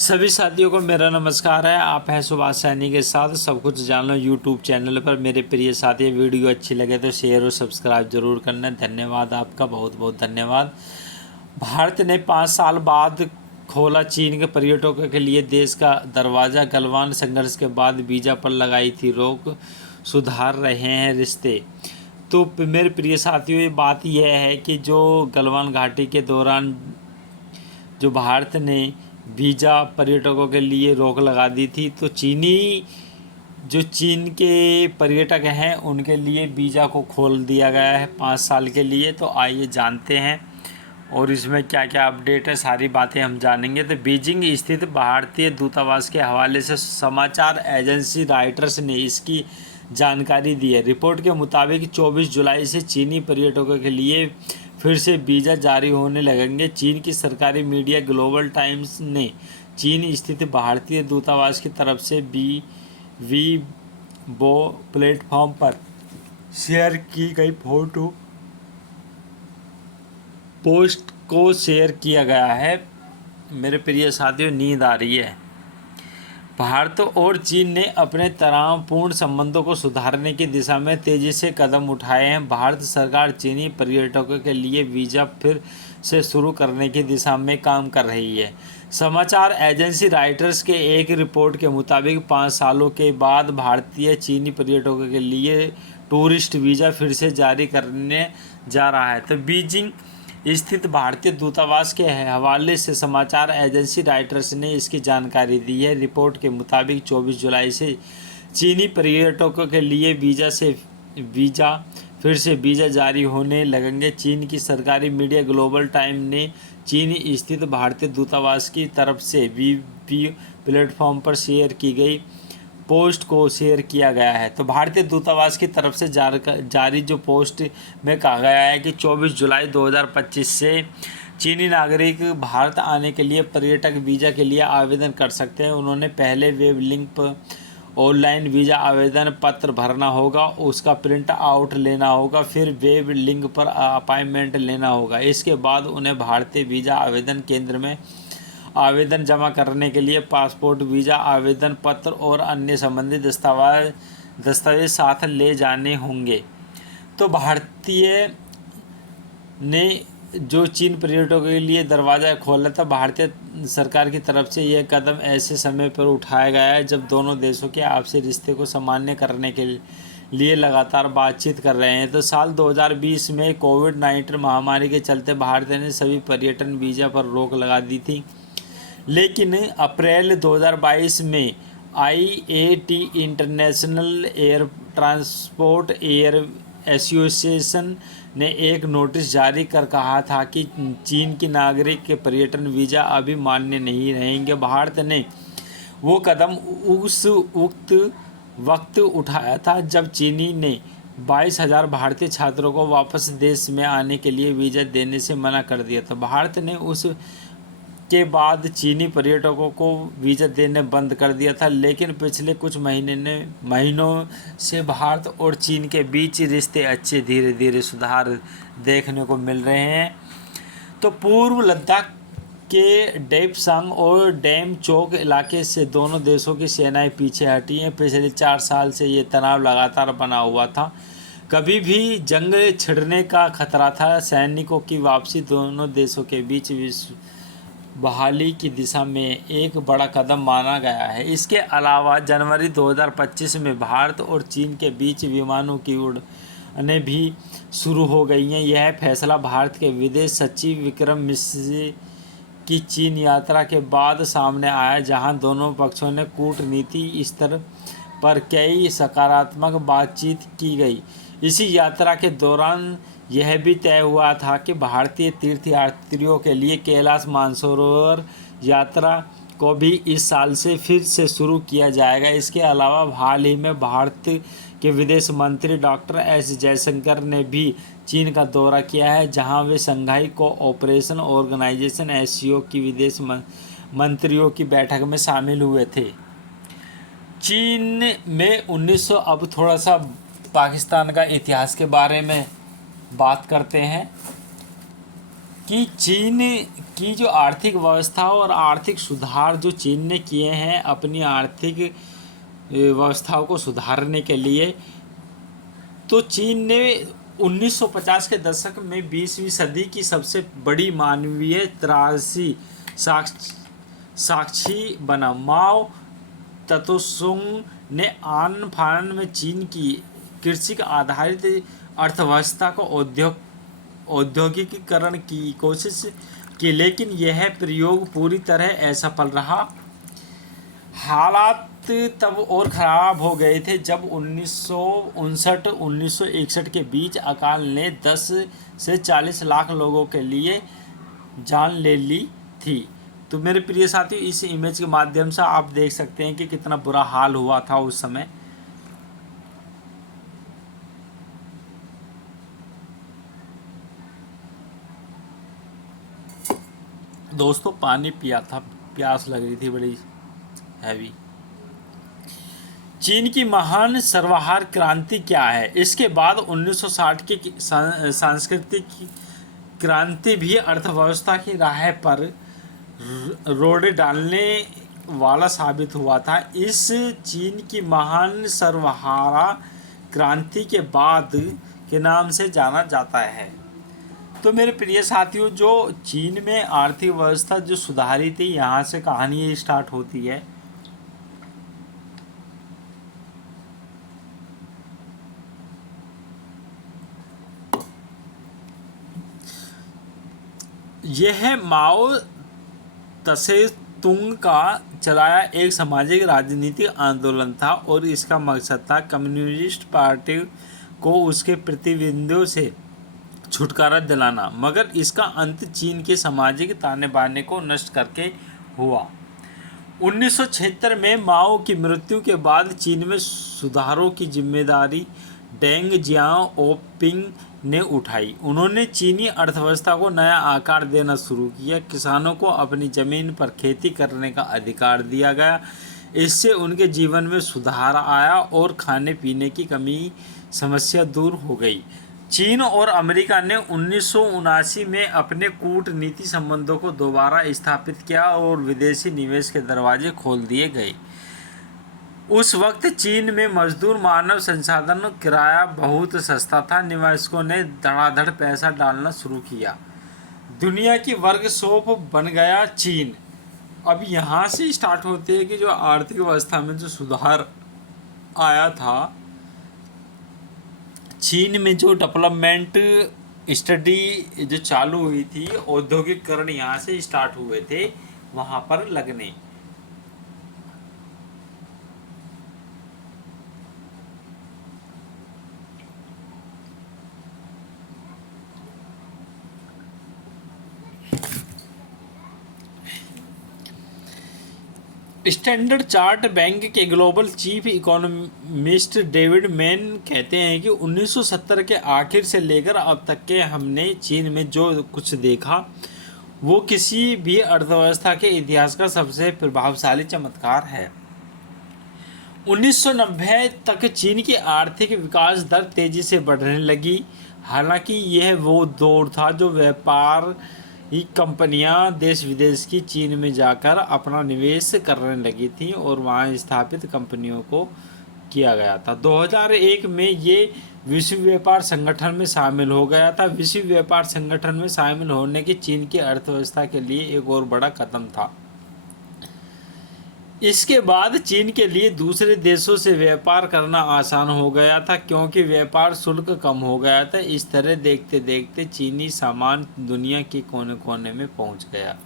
सभी साथियों को मेरा नमस्कार है। आप हैं सुभाष सैनी के साथ सब कुछ जान लो यूट्यूब चैनल पर। मेरे प्रिय साथी, वीडियो अच्छी लगे तो शेयर और सब्सक्राइब जरूर करना। धन्यवाद, आपका बहुत बहुत धन्यवाद। भारत ने 5 साल बाद खोला चीन के पर्यटकों के लिए देश का दरवाज़ा। गलवान संघर्ष के बाद वीज़ा पर लगाई थी रोक, सुधार रहे हैं रिश्ते। तो मेरे प्रिय साथियों, ये बात यह है कि जो गलवान घाटी के दौरान जो भारत ने वीज़ा पर्यटकों के लिए रोक लगा दी थी, तो चीन के पर्यटक हैं उनके लिए वीज़ा को खोल दिया गया है 5 साल के लिए। तो आइए जानते हैं और इसमें क्या क्या अपडेट है, सारी बातें हम जानेंगे। तो बीजिंग स्थित भारतीय दूतावास के हवाले से समाचार एजेंसी रॉयटर्स ने इसकी जानकारी दी है। रिपोर्ट के मुताबिक 24 जुलाई से चीनी पर्यटकों के लिए फिर से वीज़ा जारी होने लगेंगे। चीन की सरकारी मीडिया ग्लोबल टाइम्स ने चीन स्थित भारतीय दूतावास की तरफ से वीबो प्लेटफॉर्म पर शेयर की गई फोटो पोस्ट को शेयर किया गया है। मेरे प्रिय साथियों, नींद आ रही है। भारत और चीन ने अपने तनावपूर्ण संबंधों को सुधारने की दिशा में तेजी से कदम उठाए हैं। भारत सरकार चीनी पर्यटकों के लिए वीज़ा फिर से शुरू करने की दिशा में काम कर रही है। समाचार एजेंसी रॉयटर्स के एक रिपोर्ट के मुताबिक 5 सालों के बाद भारतीय चीनी पर्यटकों के लिए टूरिस्ट वीज़ा फिर से जारी करने जा रहा है। तो बीजिंग स्थित भारतीय दूतावास के हवाले से समाचार एजेंसी रॉयटर्स ने इसकी जानकारी दी है। रिपोर्ट के मुताबिक 24 जुलाई से चीनी पर्यटकों के लिए वीज़ा फिर से वीज़ा जारी होने लगेंगे। चीन की सरकारी मीडिया ग्लोबल टाइम ने चीन स्थित भारतीय दूतावास की तरफ से वीबी प्लेटफॉर्म पर शेयर की गई पोस्ट को शेयर किया गया है। तो भारतीय दूतावास की तरफ से जारी जो पोस्ट में कहा गया है कि 24 जुलाई 2025 से चीनी नागरिक भारत आने के लिए पर्यटक वीज़ा के लिए आवेदन कर सकते हैं। उन्होंने पहले वेब लिंक पर ऑनलाइन वीज़ा आवेदन पत्र भरना होगा, उसका प्रिंट आउट लेना होगा, फिर वेब लिंक पर अपॉइंटमेंट लेना होगा। इसके बाद उन्हें भारतीय वीज़ा आवेदन केंद्र में आवेदन जमा करने के लिए पासपोर्ट, वीज़ा आवेदन पत्र और अन्य संबंधित दस्तावेज साथ ले जाने होंगे। तो भारतीय ने जो चीन पर्यटकों के लिए दरवाज़ा खोला था, भारतीय सरकार की तरफ से यह कदम ऐसे समय पर उठाया गया है जब दोनों देशों के आपसी रिश्ते को सामान्य करने के लिए लगातार बातचीत कर रहे हैं। तो साल 2020 में कोविड-19 महामारी के चलते भारत ने सभी पर्यटन वीज़ा पर रोक लगा दी थी, लेकिन अप्रैल 2022 में IATA international air transport air association ने एक नोटिस जारी कर कहा था कि चीन की नागरिक के पर्यटन वीज़ा अभी मान्य नहीं रहेंगे। भारत ने वो कदम उस वक्त उठाया था जब चीनी ने 22,000 भारतीय छात्रों को वापस देश में आने के लिए वीज़ा देने से मना कर दिया था। भारत ने उस के बाद चीनी पर्यटकों को वीज़ा देने बंद कर दिया था, लेकिन पिछले कुछ महीनों से भारत और चीन के बीच रिश्ते अच्छे धीरे धीरे सुधार देखने को मिल रहे हैं। तो पूर्व लद्दाख के डेपसांग और डेमचोक इलाके से दोनों देशों की सेनाएं पीछे हटी हैं। पिछले 4 साल से ये तनाव लगातार बना हुआ था, कभी भी जंग छिड़ने का खतरा था। सैनिकों की वापसी दोनों देशों के बीच बहाली की दिशा में एक बड़ा कदम माना गया है। इसके अलावा जनवरी 2025 में भारत और चीन के बीच विमानों की उड़ानें भी शुरू हो गई हैं। यह फैसला भारत के विदेश सचिव विक्रम मिश्री की चीन यात्रा के बाद सामने आया, जहां दोनों पक्षों ने कूटनीति स्तर पर कई सकारात्मक बातचीत की गई। इसी यात्रा के दौरान यह भी तय हुआ था कि भारतीय तीर्थयात्रियों के लिए कैलाश मानसरोवर यात्रा को भी इस साल से फिर से शुरू किया जाएगा। इसके अलावा हाल ही में भारत के विदेश मंत्री डॉक्टर एस जयशंकर ने भी चीन का दौरा किया है, जहां वे शंघाई कोऑपरेशन ऑर्गेनाइजेशन SCO की विदेश मंत्रियों की बैठक में शामिल हुए थे। चीन में 1900 अब थोड़ा सा पाकिस्तान का इतिहास के बारे में बात करते हैं। कि चीन की जो आर्थिक व्यवस्था और आर्थिक सुधार जो चीन ने किए हैं अपनी आर्थिक व्यवस्थाओं को सुधारने के लिए, तो चीन ने 1950 के दशक में 20वीं सदी की सबसे बड़ी मानवीय त्रासदी साक्षी बना। माओ त्सुंग ने आन फान में चीन की कृषि आधारित अर्थव्यवस्था को औद्योगिकीकरण की कोशिश की, लेकिन यह प्रयोग पूरी तरह असफल रहा। हालात तब और ख़राब हो गए थे जब 1959-1961 के बीच अकाल ने 10 से 40 लाख लोगों के लिए जान ले ली थी। तो मेरे प्रिय साथियों, इस इमेज के माध्यम से आप देख सकते हैं कि कितना बुरा हाल हुआ था उस समय। दोस्तों पानी पिया था, प्यास लग रही थी बड़ी हैवी। चीन की महान सर्वहार क्रांति क्या है? इसके बाद 1960 की सांस्कृतिक क्रांति भी अर्थव्यवस्था की राह पर रोड़े डालने वाला साबित हुआ था। इस चीन की महान सर्वहारा क्रांति के बाद के नाम से जाना जाता है। तो मेरे प्रिय साथियों, जो चीन में आर्थिक व्यवस्था जो सुधारी थी, यहाँ से कहानी स्टार्ट होती है। यह माओ त्से तुंग का चलाया एक सामाजिक राजनीतिक आंदोलन था और इसका मकसद था कम्युनिस्ट पार्टी को उसके प्रतिद्वंदियों से छुटकारा दिलाना, मगर इसका अंत चीन के सामाजिक ताने बाने को नष्ट करके हुआ। 1976 में माओ की मृत्यु के बाद चीन में सुधारों की जिम्मेदारी डेंग जियाओपिंग ने उठाई। उन्होंने चीनी अर्थव्यवस्था को नया आकार देना शुरू किया। किसानों को अपनी ज़मीन पर खेती करने का अधिकार दिया गया। इससे उनके जीवन में सुधार आया और खाने पीने की कमी समस्या दूर हो गई। चीन और अमेरिका ने 1979 में अपने कूटनीति संबंधों को दोबारा स्थापित किया और विदेशी निवेश के दरवाजे खोल दिए गए। उस वक्त चीन में मजदूर मानव संसाधन किराया बहुत सस्ता था। निवेशकों ने धड़ाधड़ पैसा डालना शुरू किया। दुनिया की वर्कशॉप बन गया चीन। अब यहाँ से स्टार्ट होते हैं कि जो आर्थिक व्यवस्था में जो सुधार आया था, चीन में जो डेवलपमेंट स्टडी जो चालू हुई थी, औद्योगिकरण यहाँ से स्टार्ट हुए थे वहाँ पर लगने। स्टैंडर्ड चार्ट बैंक के global chief economist David man कहते हैं कि 1970 के आखिर से लेकर अब तक के हमने चीन में जो कुछ देखा वो किसी भी अर्थव्यवस्था के इतिहास का सबसे प्रभावशाली चमत्कार है। 1990 तक चीन की आर्थिक विकास दर तेज़ी से बढ़ने लगी। हालांकि यह वो दौर था जो व्यापार कंपनियां देश विदेश की चीन में जाकर अपना निवेश करने लगी थी और वहां स्थापित कंपनियों को किया गया था। 2001 में ये विश्व व्यापार संगठन में शामिल हो गया था। विश्व व्यापार संगठन में शामिल होने की चीन की अर्थव्यवस्था के लिए एक और बड़ा कदम था। इसके बाद चीन के लिए दूसरे देशों से व्यापार करना आसान हो गया था क्योंकि व्यापार शुल्क कम हो गया था। इस तरह देखते देखते चीनी सामान दुनिया के कोने कोने में पहुंच गया।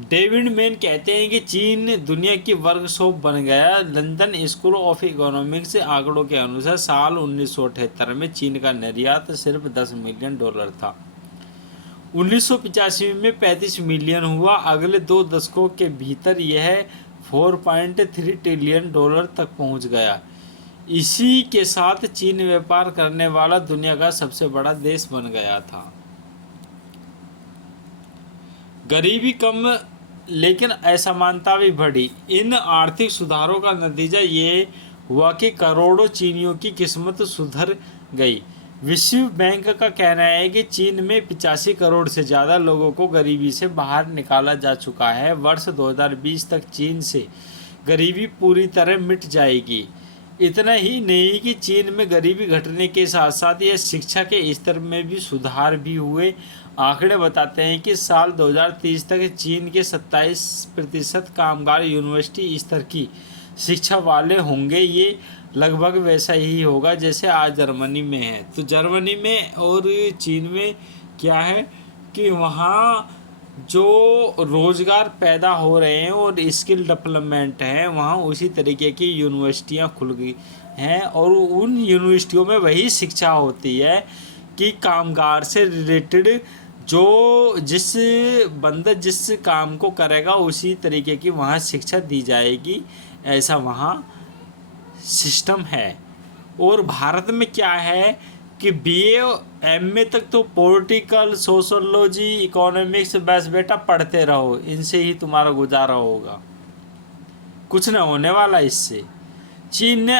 डेविड मैन कहते हैं कि चीन दुनिया की वर्कशॉप बन गया। लंदन स्कूल ऑफ इकोनॉमिक्स से आंकड़ों के अनुसार साल 1978 में चीन का निर्यात सिर्फ $10 मिलियन था। 1985 में 35 मिलियन हुआ। अगले 2 दशकों के भीतर यह $4.3 ट्रिलियन तक पहुंच गया। इसी के साथ चीन व्यापार करने वाला दुनिया का सबसे बड़ा देश बन गया था। गरीबी कम लेकिन असमानता भी बढ़ी। इन आर्थिक सुधारों का नतीजा ये हुआ कि करोड़ों चीनियों की किस्मत सुधर गई। विश्व बैंक का कहना है कि चीन में 85 करोड़ से ज़्यादा लोगों को गरीबी से बाहर निकाला जा चुका है। वर्ष 2020 तक चीन से गरीबी पूरी तरह मिट जाएगी। इतना ही नहीं कि चीन में गरीबी घटने के साथ साथ यह शिक्षा के स्तर में भी सुधार भी हुए। आंकड़े बताते हैं कि साल 2030 तक चीन के 27% कामगार यूनिवर्सिटी स्तर की शिक्षा वाले होंगे। ये लगभग वैसा ही होगा जैसे आज जर्मनी में है। तो जर्मनी में और चीन में क्या है कि वहाँ जो रोज़गार पैदा हो रहे हैं और स्किल डेवलपमेंट है, वहाँ उसी तरीके की यूनिवर्सिटियाँ खुल गई हैं और उन यूनिवर्सिटियों में वही शिक्षा होती है कि कामगार से रिलेटेड जो जिस बंदा जिस काम को करेगा उसी तरीके की वहाँ शिक्षा दी जाएगी, ऐसा वहाँ सिस्टम है। और भारत में क्या है कि बीए एमए तक तो पॉलिटिकल सोशोलॉजी इकोनॉमिक्स बस बेटा पढ़ते रहो, इनसे ही तुम्हारा गुजारा होगा, कुछ न होने वाला इससे। चीन ने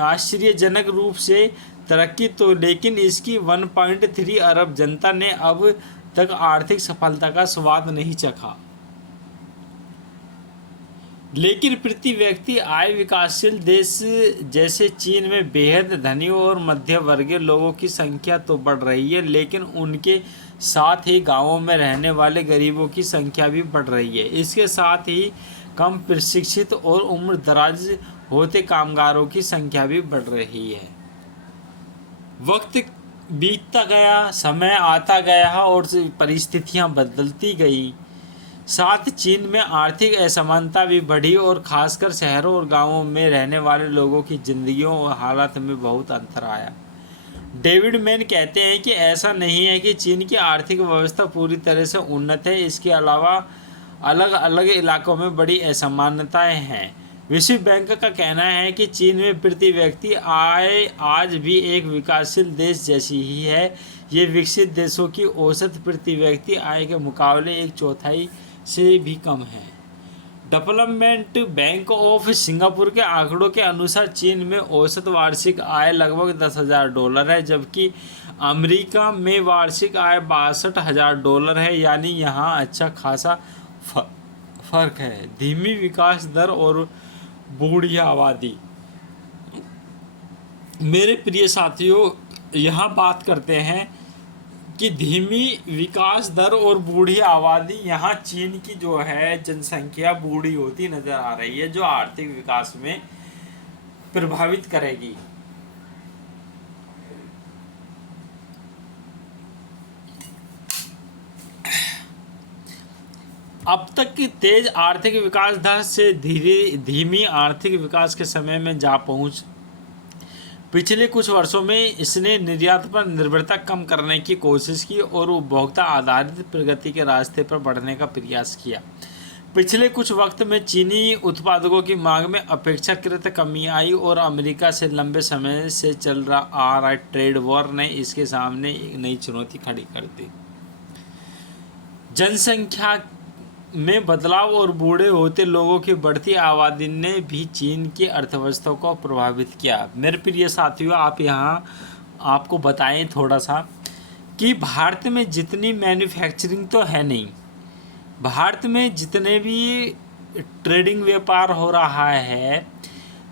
आश्चर्यजनक रूप से तरक्की तो, लेकिन इसकी 1.3 अरब जनता ने अब तक आर्थिक सफलता का स्वाद नहीं चखा। लेकिन प्रति व्यक्ति आय विकासशील देश जैसे चीन में बेहद धनी और मध्य वर्गीय लोगों की संख्या तो बढ़ रही है, लेकिन उनके साथ ही गांवों में रहने वाले गरीबों की संख्या भी बढ़ रही है। इसके साथ ही कम प्रशिक्षित और उम्र दराज होते कामगारों की संख्या भी बढ़ रही है। वक्त बीतता गया, समय आता गया और परिस्थितियां बदलती गई। साथ चीन में आर्थिक असमानता भी बढ़ी और खासकर शहरों और गांवों में रहने वाले लोगों की जिंदगियों और हालात में बहुत अंतर आया। डेविड मैन कहते हैं कि ऐसा नहीं है कि चीन की आर्थिक व्यवस्था पूरी तरह से उन्नत है, इसके अलावा अलग अलग इलाकों में बड़ी असमानताएं हैं। विश्व बैंक का कहना है कि चीन में प्रति व्यक्ति आय आज भी एक विकासशील देश जैसी ही है। ये विकसित देशों की औसत प्रति व्यक्ति आय के मुकाबले 1/4 से भी कम है। डेवलपमेंट बैंक ऑफ सिंगापुर के आंकड़ों के अनुसार चीन में औसत वार्षिक आय लगभग $10,000 है, जबकि अमेरिका में वार्षिक आय $62,000 है। यानी यहाँ अच्छा खासा फर्क है। धीमी विकास दर और बूढ़ी आबादी। मेरे प्रिय साथियों, यहाँ बात करते हैं कि धीमी विकास दर और बूढ़ी आबादी। यहाँ चीन की जो है जनसंख्या बूढ़ी होती नजर आ रही है, जो आर्थिक विकास में प्रभावित करेगी। अब तक की तेज आर्थिक विकास दर से धीमी आर्थिक विकास के समय में जा पहुंच पिछले कुछ वर्षों में इसने निर्यात पर निर्भरता कम करने की कोशिश की और उपभोक्ता आधारित प्रगति के रास्ते पर बढ़ने का प्रयास किया। पिछले कुछ वक्त में चीनी उत्पादकों की मांग में अपेक्षाकृत कमी आई और अमेरिका से लंबे समय से चल रहा ट्रेड वॉर ने इसके सामने एक नई चुनौती खड़ी कर दी। जनसंख्या में बदलाव और बूढ़े होते लोगों की बढ़ती आबादी ने भी चीन की अर्थव्यवस्था को प्रभावित किया। मेरे प्रिय साथियों, आप यहाँ आपको बताएं थोड़ा सा कि भारत में जितनी मैन्युफैक्चरिंग तो है नहीं, भारत में जितने भी ट्रेडिंग व्यापार हो रहा है,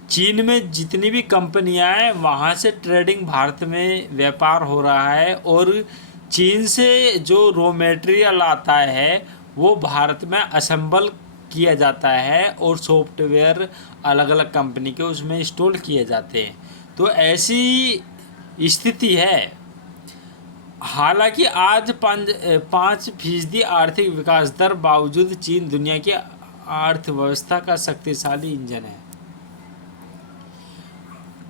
चीन में जितनी भी कंपनियां हैं वहाँ से ट्रेडिंग भारत में व्यापार हो रहा है और चीन से जो रॉ मटेरियल आता है वो भारत में असेंबल किया जाता है और सॉफ्टवेयर अलग अलग कंपनी के उसमें इंस्टॉल किए जाते हैं। तो ऐसी स्थिति है। हालांकि आज 5% आर्थिक विकास दर बावजूद चीन दुनिया की अर्थव्यवस्था का शक्तिशाली इंजन है।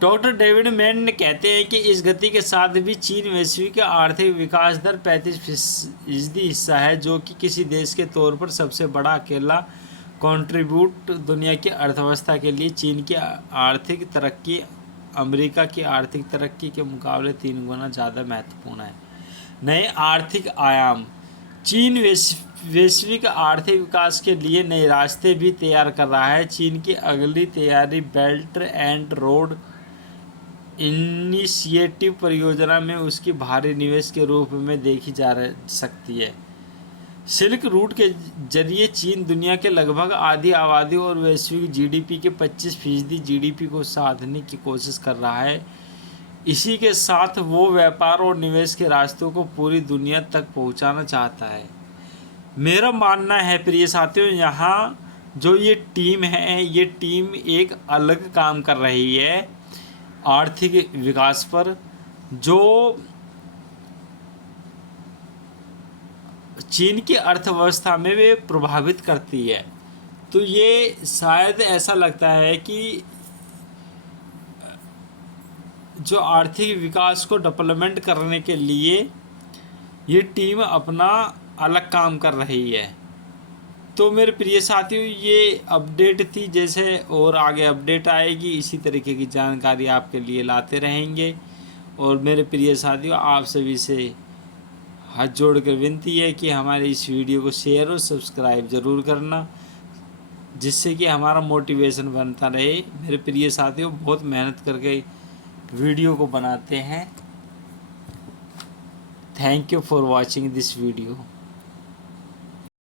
डॉक्टर डेविड मैन कहते हैं कि इस गति के साथ भी चीन वैश्विक आर्थिक विकास दर 35% हिस्सा है, जो कि किसी देश के तौर पर सबसे बड़ा अकेला कंट्रीब्यूट दुनिया की अर्थव्यवस्था के लिए। चीन की आर्थिक तरक्की अमेरिका की आर्थिक तरक्की के मुकाबले 3 गुना ज़्यादा महत्वपूर्ण है। नए आर्थिक आयाम। चीन वैश्विक आर्थिक विकास के लिए नए रास्ते भी तैयार कर रहा है। चीन की अगली तैयारी बेल्ट एंड रोड इनिशिएटिव परियोजना में उसकी भारी निवेश के रूप में देखी जा सकती है। सिल्क रूट के जरिए चीन दुनिया के लगभग आधी आबादी और वैश्विक जीडीपी के 25% जीडीपी को साधने की कोशिश कर रहा है। इसी के साथ वो व्यापार और निवेश के रास्तों को पूरी दुनिया तक पहुंचाना चाहता है। मेरा मानना है प्रिय साथियों, यहाँ जो ये टीम है, ये टीम एक अलग काम कर रही है आर्थिक विकास पर, जो चीन की अर्थव्यवस्था में वे प्रभावित करती है। तो ये शायद ऐसा लगता है कि जो आर्थिक विकास को डेवलपमेंट करने के लिए ये टीम अपना अलग काम कर रही है। तो मेरे प्रिय साथियों, ये अपडेट थी। जैसे और आगे अपडेट आएगी इसी तरीके की जानकारी आपके लिए लाते रहेंगे। और मेरे प्रिय साथियों, आप सभी से हाथ जोड़कर विनती है कि हमारे इस वीडियो को शेयर और सब्सक्राइब ज़रूर करना, जिससे कि हमारा मोटिवेशन बनता रहे। मेरे प्रिय साथियों, बहुत मेहनत करके वीडियो को बनाते हैं। Thank you for watching this video.